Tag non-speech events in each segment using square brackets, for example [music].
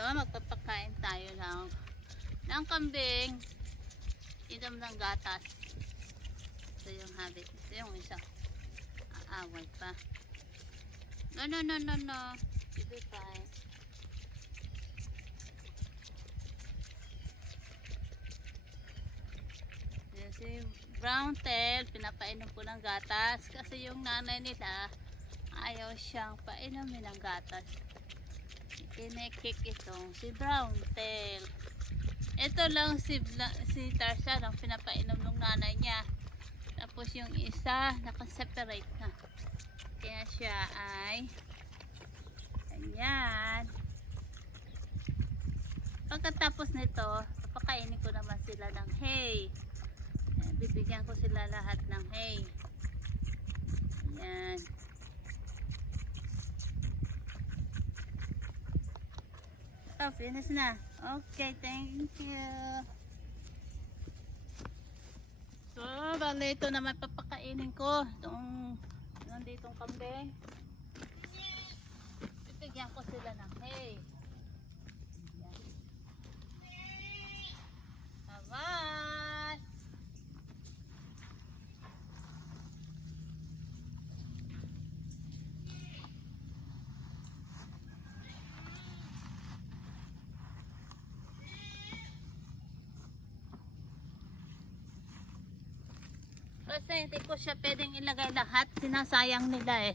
Ito, magpapakain tayo ng, ng kambing. Inom ng gatas. Ito yung habit. Ito yung isa. Aaway pa. No, no, no, no, no. Be fine. Yan si brown tail, pinapainom ko ng gatas kasi yung nanay nila ayaw siyang painumin ng gatas. Kinikik itong si brown tail. Ito lang si, si Tarzan ang pinapainom ng nanay niya. Tapos yung isa nakaseparate na. Kaya siya ay ganyan. Pagkatapos nito, papakainin ko naman sila ng hay. Bibigyan ko sila lahat ng hay. Yan. Oh, finish na. Okay, thank you. So, bali ito naman papakainin ko. Itong, nanditong kambing. Bibigyan ko sila ng hay. Yan. Kasi hindi ko siya pwedeng ilagay lahat. Sinasayang nila eh.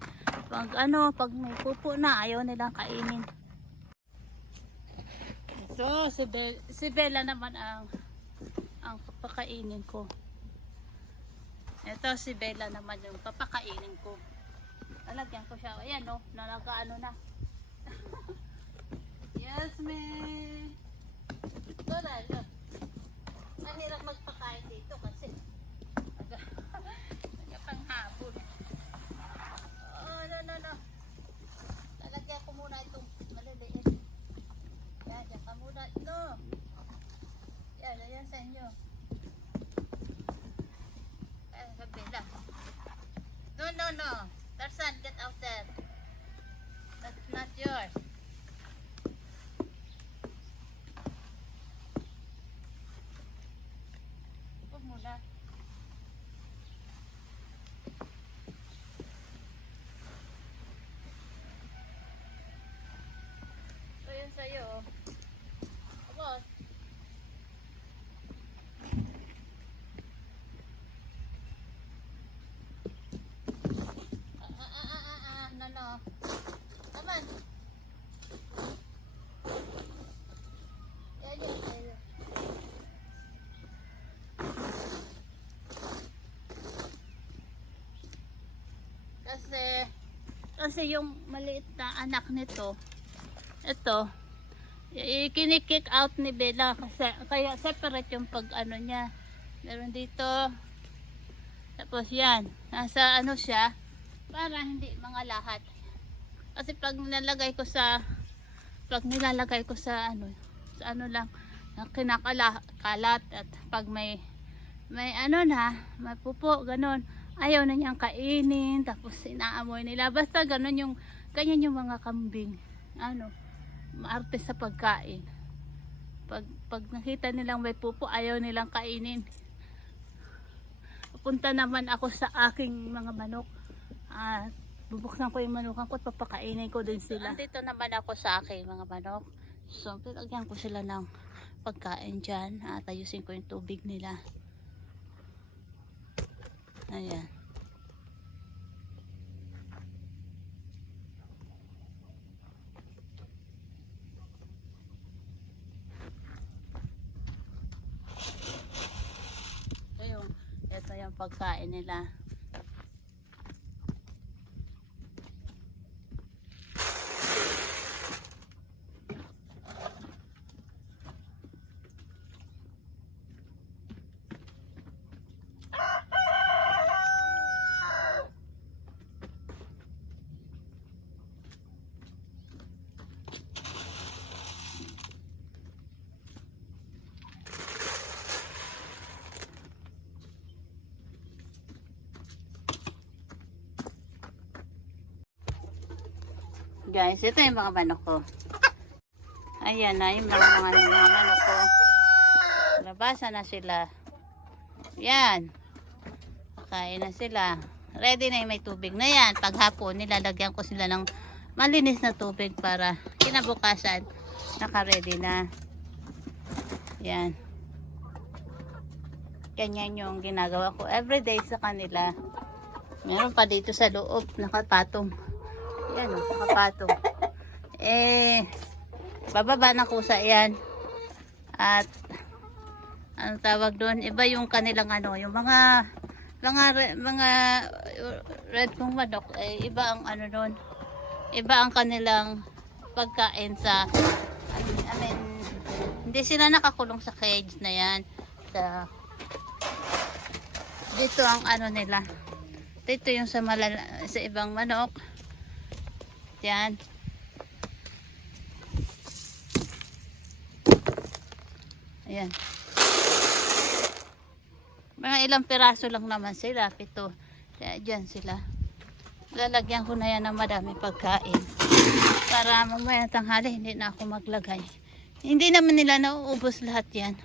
Pag ano, pag may pupo na, ayaw nilang kainin. So, si, Bel si Bella naman ang ang papakainin ko. Ito si Bella naman yung papakainin ko. Lalagyan ko siya. Ayan no, nalagaano na. [laughs] yes, me. Ito lalo. Mahirap magpakain dito kasi Nagpanghabol. Oh, no, no, no. Lalagyan ko muna itong maliliit. Yan, yan ka muna. Ito. Yan, yan sa inyo. Ay, kabila. No, no, no. Tarzan, get out there. That's not yours. Huwag muna. So, yun sa'yo. oh. Abot. Ah, ah, ah, ah, ah, no, no. Come on. Yan, yan, sa'yo. Kasi, kasi yung maliit na anak nito, ito, i-kick out ni Bella kasi kaya separate yung pag ano niya. Meron dito. Tapos yan, nasa ano siya para hindi mga lahat. Kasi pag nilalagay ko sa pag nilalagay ko sa ano, sa ano lang na kinakalat at pag may may ano na, may pupo, ganun. Ayaw na niyang kainin, tapos inaamoy nila. Basta ganun yung, ganyan yung mga kambing. Ano, maarte sa pagkain. Pag, pag nakita nilang may pupo, ayaw nilang kainin. Pupunta naman ako sa aking mga manok. At bubuksan ko yung manukan ko at papakainin ko din sila. Andito naman ako sa aking mga manok. So, pilagyan ko sila ng pagkain dyan. At ayusin ko yung tubig nila. Ayan. Ito yung, pagkain nila. Guys, ito yung mga manok ko. Ayan na yung mga mga mga manok ko. Labasan na sila. Yan. Kain na sila. Ready na yung may tubig na yan. Paghapon, nilalagyan ko sila ng malinis na tubig para kinabukasan naka-ready na. Yan. Ganyan yung ginagawa ko everyday sa kanila. Meron pa dito sa loob, nakapatong. Yan, nakapatong. Eh, bababa na kusa yan. At, ano tawag doon? Iba yung kanilang ano, yung mga, mga, mga red kong manok, eh, iba ang ano doon. Iba ang kanilang pagkain sa, I mean, hindi sila nakakulong sa cage na yan. Sa, dito ang ano nila. Dito yung sa malala, sa ibang manok. Yan. Ayan. Mga ilang piraso lang naman sila. Pito. Kaya dyan sila. Lalagyan ko na yan ng madami pagkain. Para mamaya tanghali hindi na ako maglagay. Hindi naman nila nauubos lahat yan.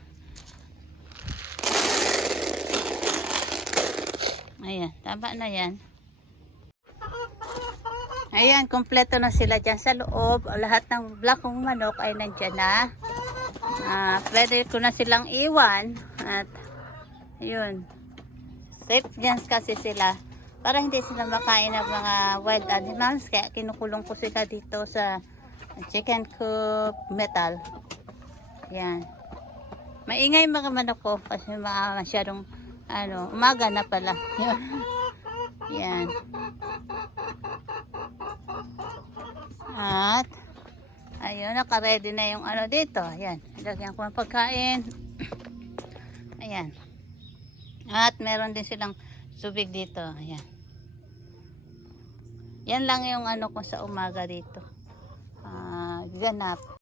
Ayan, tama na yan. Ayan, kompleto na sila dyan sa loob. Lahat ng black kong manok ay nandyan na. Ah, pwede ko na silang iwan. At, yun. Safe dyan kasi sila. Para hindi sila makain ng mga wild animals. Kaya kinukulong ko sila dito sa chicken coop metal. Yan. Maingay mga manok ko kasi masyadong ano, umaga na pala. [laughs] Yan. At ayun, naka-ready na yung ano dito. Ayan, lagyan ko ng pagkain. Ayan. At meron din silang tubig dito. Ayan. Yan lang yung ano ko sa umaga dito. Ah, ganap.